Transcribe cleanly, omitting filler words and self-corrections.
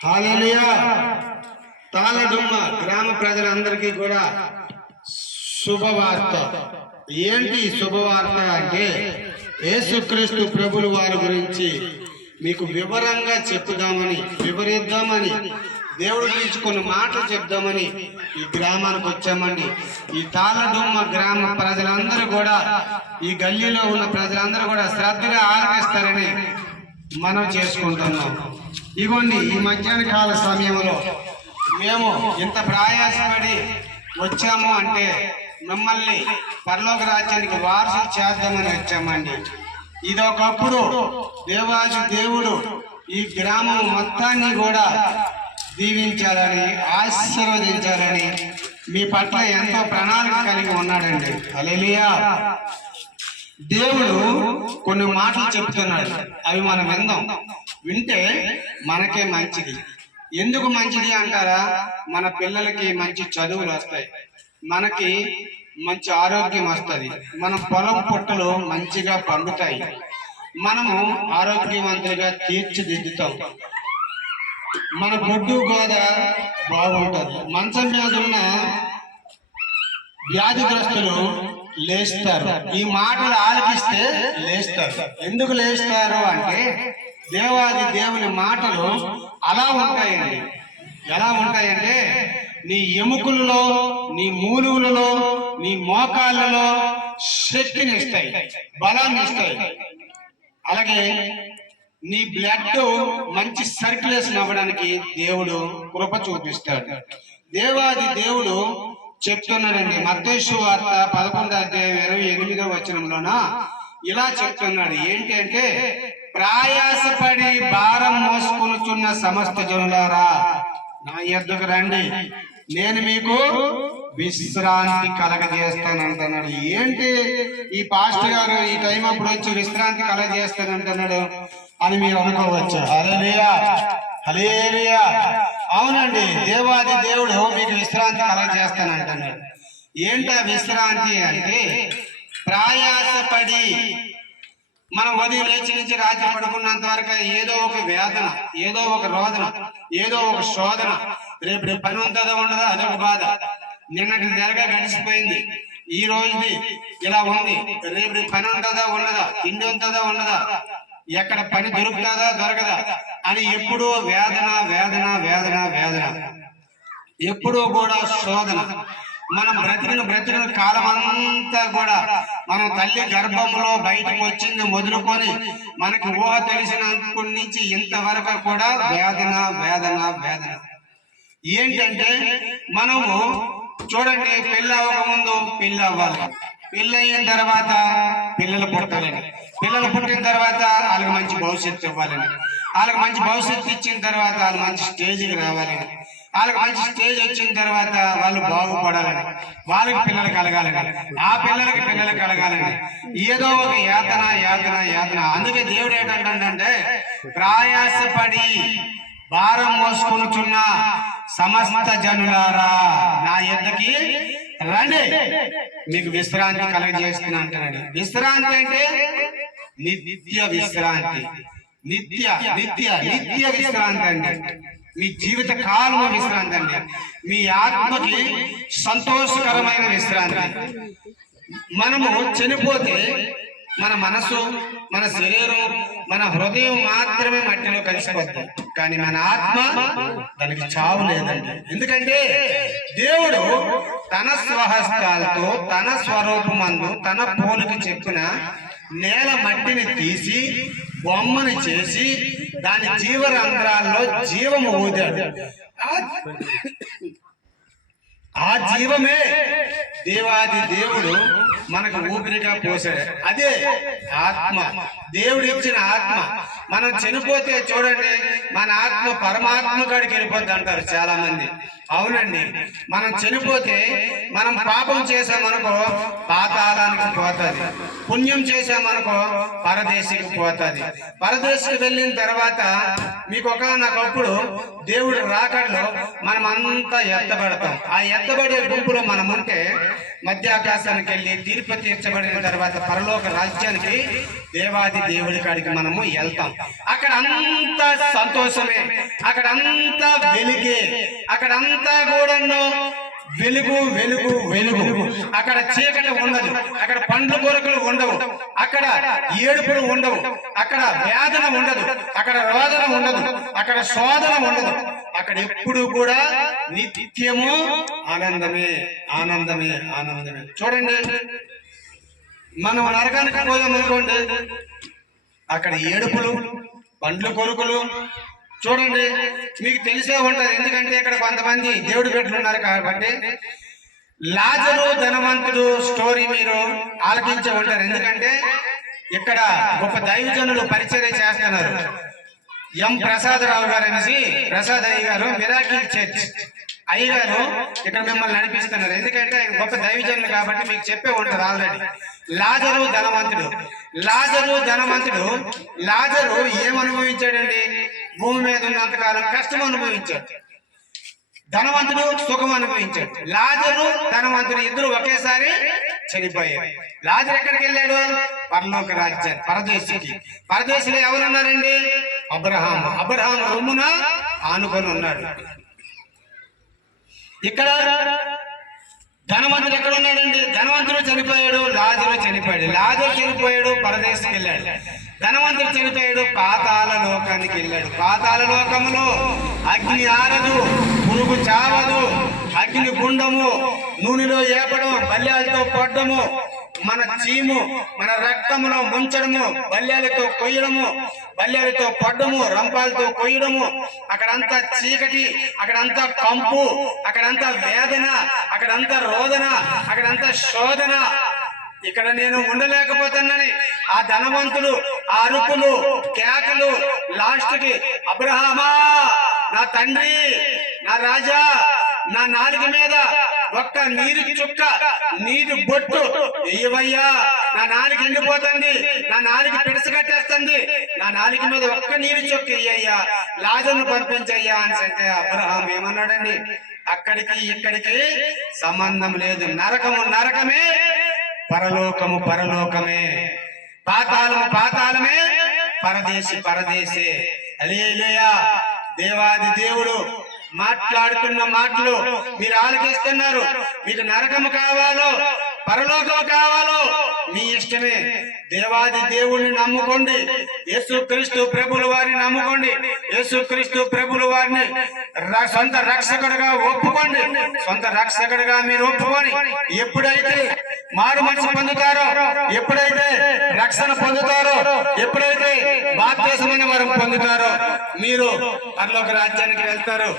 హల్లెలూయా. తాళడుమ్మ గ్రామ ప్రజలందరికీ కూడా శుభవార్త. ఏంటి శుభవార్త అంటే యేసుక్రీస్తు ప్రభులు వారి గురించి మీకు వివరంగా వివరిద్దామని దేవుడి గురించి కొన్ని మాటలు చెప్దామని ఈ గ్రామానికి వచ్చామండి. ఈ తాళడుమ్మ గ్రామ ప్రజలందరూ కూడా, ఈ గల్లీలో ఉన్న ప్రజలందరూ కూడా శ్రద్ధగా ఆలకిస్తారని మనం చేసుకుంటున్నాం. ఇగోండి, ఈ మధ్యాహ్న కాల సమయంలో మేము ఇంత ప్రయాసపడి వచ్చాము అంటే మిమ్మల్ని పరలోక రాజ్యానికి వారసులు చేద్దామని వచ్చామండి. ఇది ఒకప్పుడు దేవాది దేవుడు ఈ గ్రామం మొత్తాన్ని కూడా దీవించాలని, ఆశీర్వదించాలని మీ పట్ల ఎంతో ప్రణాళిక కలిగి ఉన్నాడండి. హల్లెలూయా. దేవుడు కొన్ని మాటలు చెప్తున్నాడు, అవి మనం వింటే మనకే మంచిది. ఎందుకు మంచిది అంటారా? మన పిల్లలకి మంచి చదువులు వస్తాయి, మనకి మంచి ఆరోగ్యం వస్తుంది, మన పొలం పుట్టలు మంచిగా పండుతాయి, మనము ఆరోగ్యవంతులుగా తీర్చిదిద్దుతాం, మన బొడ్డు గోద బాగుంటుంది, మంచం మీద ఉన్న వ్యాధిగ్రస్తులు లేస్తారు. ఈ మాటలు ఆలకిస్తే లేస్తారు. ఎందుకు లేస్తారు అంటే దేవాది దేవుని మాటలు అలా ఉంటాయండి. ఎలా ఉంటాయంటే నీ ఎముకలలో, నీ మూలుగులలో, నీ మోకాళ్ళలో శక్తిని ఇస్తాయి, బలాన్ని ఇస్తాయి. అలాగే నీ బ్లడ్ మంచి సర్క్యులేషన్ అవ్వడానికి దేవుడు కృప చూపిస్తాడు. దేవాది దేవుడు చెప్తున్నాడండి. మత్తయి సువార్త 11:28 ఇలా చెప్తున్నాడు. ఏంటి అంటే, ప్రయాసపడి భారం మోసుకొనుచున్న సమస్త జనులారా నా యొద్దకు రండి, నేను మీకు విశ్రాంతి కలగజేస్తానంటున్నాడు. ఏంటి ఈ పాస్టర్ గారు ఈ టైం అప్పుడు వచ్చి విశ్రాంతి కలగజేస్తానంటున్నాడు అని మీరు అనుకోవచ్చు. హల్లెలూయా, హల్లెలూయా. అవునండి, దేవాది దేవుడు మీకు విశ్రాంతి కలగజేస్తానంటున్నాడు. ఏంటా విశ్రాంతి అంటే, ప్రయాసపడి మనం ఉదయం లేచి నుంచి రాత్రి పడుకున్నంత వరకు ఏదో ఒక వేదన, ఏదో ఒక రోదన, ఏదో ఒక శోధన. రేపు పని ఉంటుందో ఉండదా అదొక బాధ. నిన్నటి నెలగా గడిచిపోయింది, ఈ రోజుది ఇలా ఉంది, రేపు పని ఉంటుందా ఉండదా, తిండి ఉంటుందా ఉండదా, ఎక్కడ పని దొరుకుతుందా దొరకదా అని ఎప్పుడూ వేదన వేదన వేదన వేదన, ఎప్పుడూ కూడా శోధన. మనం బ్రతికిన కాలం అంతా కూడా మనం తల్లి గర్భంలో బయటకు వచ్చింది మొదలుకొని మనకి ఊహ తెలిసినప్పటి నుంచి ఇంతవరకు కూడా వేదన వేదన వేదన. ఏంటంటే మనము చూడండి, పెళ్ళి అవ్వకముందు పెళ్ళి అవ్వాలి, పెళ్ళి అయిన తర్వాత పిల్లలు పుట్టాలని, పిల్లలు పుట్టిన తర్వాత వాళ్ళకి మంచి భవిష్యత్తు ఇవ్వాలని, వాళ్ళకి మంచి భవిష్యత్తు ఇచ్చిన తర్వాత వాళ్ళు మంచి స్టేజ్కి రావాలని, వాళ్ళకి మంచి స్టేజ్ వచ్చిన తర్వాత వాళ్ళు బాగుపడాలని, వాళ్ళకి పిల్లలు కలగాలని, ఆ పిల్లలకి పిల్లలు కలగాలని, ఏదో ఒక యాతన యాతన యాతన. అందుకే దేవుడు ఏంటంటే, ప్రయాసపడి భారం మోసుకొనుచున్న సమస్త జనులారా నా యొద్దకి రండి, మీకు విశ్రాంతి కలగజేస్తున్నా అంటున్నాడు. విశ్రాంతి అంటే నిత్య విశ్రాంతి, నిత్య నిత్య నిత్య విశ్రాంతి అండి. మీ జీవిత కాలం విశ్రాంతి అండి. మీ ఆత్మకి సంతోషకరమైన విశ్రాంతి. మనము చనిపోతే మన మనసు, మన శరీరం, మన హృదయం మాత్రమే మట్టిలో కలిసిపోతాయి, కానీ మన ఆత్మ దానికి చావు లేదండి. ఎందుకంటే దేవుడు తన స్వహస్తాలతో తన స్వరూపమందు తన పోలిక చెప్పిన నేల మట్టిని తీసి బొమ్మని చేసి దాని జీవరంధ్రాల్లో జీవము ఊదాడు. ఆ జీవమే దేవాది దేవుడు మనకు ఊపిరిగా పోసాడు. అదే ఆత్మ, దేవుడు ఇచ్చిన ఆత్మ. మనం చనిపోతే చూడండి, మన ఆత్మ పరమాత్మ కాడికి వెళ్ళిపోద్ది అంటారు చాలా మంది. అవునండి, మనం చనిపోతే మనం పాపం చేసామనుకో పాతాళానికి పోతుంది, పుణ్యం చేసామనుకో పరదేశికి పోతుంది. పరదేశికి వెళ్ళిన తర్వాత మీకు ఒకనొకప్పుడు దేవుడు రాకడలో మనం అంతా ఎత్తబడతాం. ఆ ఎత్తబడే గుంపులో మనం ఉంటే మధ్యాకాశానికి వెళ్ళి తీర్పు తీర్చబడిన తర్వాత పరలోక రాజ్యానికి దేవాది దేవుడి కాడికి మనము వెళ్తాం. అక్కడ అంతా సంతోషమే, అక్కడ అంతా వెలుగే, అక్కడ అంతా కూడా వెలుగు వెలుగు వెలుగు. అక్కడ చీకటి ఉండదు, అక్కడ పండ్ల కొరకులు ఉండవు, అక్కడ ఏడుపులు ఉండవు, అక్కడ వేదన ఉండదు, అక్కడ రోదన ఉండదు, అక్కడ శోధన ఉండదు. అక్కడ ఎప్పుడు కూడా నిత్యము ఆనందమే ఆనందమే ఆనందమే. చూడండి, మనం నరకానికి పోయామనుకోండి, అక్కడ ఏడుపులు పండ్ల కొరుకులు. చూడండి, మీకు తెలిసే ఉంటారు, ఎందుకంటే ఇక్కడ కొంతమంది దేవుడి బిడ్డలు ఉన్నారు కాబట్టి. లాజరు ధనవంతుడు స్టోరీ మీరు ఆలకించే ఉంటారు, ఎందుకంటే ఇక్కడ గొప్ప దైవజనులు పరిచర్య చేస్తున్నారు. ఎం ప్రసాదరావు గారు అనేసి, ప్రసాద్ అయ్య గారు, మిరాకిల్ చర్చ్ అయ్యగారు ఇక్కడ మిమ్మల్ని నడిపిస్తున్నారు. ఎందుకంటే ఆయన గొప్ప దైవజనులు కాబట్టి మీకు చెప్పే ఉంటారు ఆల్రెడీ. లాజరు ధనవంతుడు, లాజరు ధనవంతుడు, లాజరు ఏమనుభవించాడండి? భూమి మీద ఉన్నంతకాలం కష్టం అనుభవించాడు. ధనవంతుడు సుఖం అనుభవించాడు. లాజరు ధనవంతుడు ఇద్దరు ఒకేసారి చనిపోయారు. లాజరు ఎక్కడికి వెళ్ళాడు? పరలోక రాజ్యాన్ని, పరదేశికి. పరదేశిలో ఎవరున్నారండి? అబ్రహాము. అబ్రహాము రొమ్మున ఆనుకొని ఉన్నాడు. ఇక్కడ ధనవంతుడు ఎక్కడ ఉన్నాడండి? ధనవంతుడు చనిపోయాడు, లాజరు చనిపోయాడు. లాజరు చనిపోయాడు, పరదేశికి వెళ్ళాడు. ధనవంతుడు చనిపోయాడు, పాతాళ లోకానికి వెళ్ళాడు. పాతాళ లోకములో అగ్ని ఆరదు, పురుగు చావదు, అగ్ని గుండము, నూనెలో ఏపడం, బల్యాలతో కొట్టడము, మన చీము మన రక్తములో ముంచడము, బల్యాలతో కొయ్యడము, బల్యాలతో పడ్డము, రంపాలతో కొయ్యడము. అక్కడంతా చీకటి, అక్కడంతా కంపు, అక్కడంతా వేదన, అక్కడంతా రోదన, అక్కడంతా శోధన. ఇక్కడ నేను ఉండలేకపోతున్నానని ఆ ధనవంతుడు ఆ అరుపులు కేకలు, లాస్ట్ కి అబ్రహామా, నా తండ్రి, నా రాజా, నా నాలుక మీద ఒక్క నీరు చుక్క, నీరు బొట్టు వెయ్యవయ్యా, నా నాలుక ఎండిపోతుంది, నా నాలుక పిడసగట్టేస్తుంది, నా నాలుక మీద ఒక్క నీరు చుక్క వెయ్యయ్యా, లాజరును పంపించయ్యా అని అంటే అబ్రహాం ఏమన్నాడండి? అక్కడికి ఇక్కడికి సంబంధం లేదు. నరకము నరకమే, పరలోకము పరలోకమే, పాతాళము పాతాళమే, పరదేశి పరదేశే. హల్లెలూయా. దేవాది దేవుడు మాట్లాడుతున్న మాటలు మీరు ఆలకిస్తున్నారు. మీకు నరకము కావాలో పరలోకము కావాలో మీ ఇష్టమే. దేవాది దేవుణ్ణి నమ్ముకోండి, యేసుక్రీస్తు ప్రభుల వారిని నమ్ముకోండి, యేసుక్రీస్తు ప్రభుల వారిని సొంత రక్షకుడిగా ఒప్పుకోండి. సొంత రక్షకుడిగా మీరు ఒప్పుకొని ఎప్పుడైతే మారు మనసు పొందుతారో, ఎప్పుడైతే రక్షణ పొందుతారో, ఎప్పుడైతే బాప్తిస్మమైన వరం పొందుతారో మీరు పరలోక రాజ్యానికి వెళ్తారు.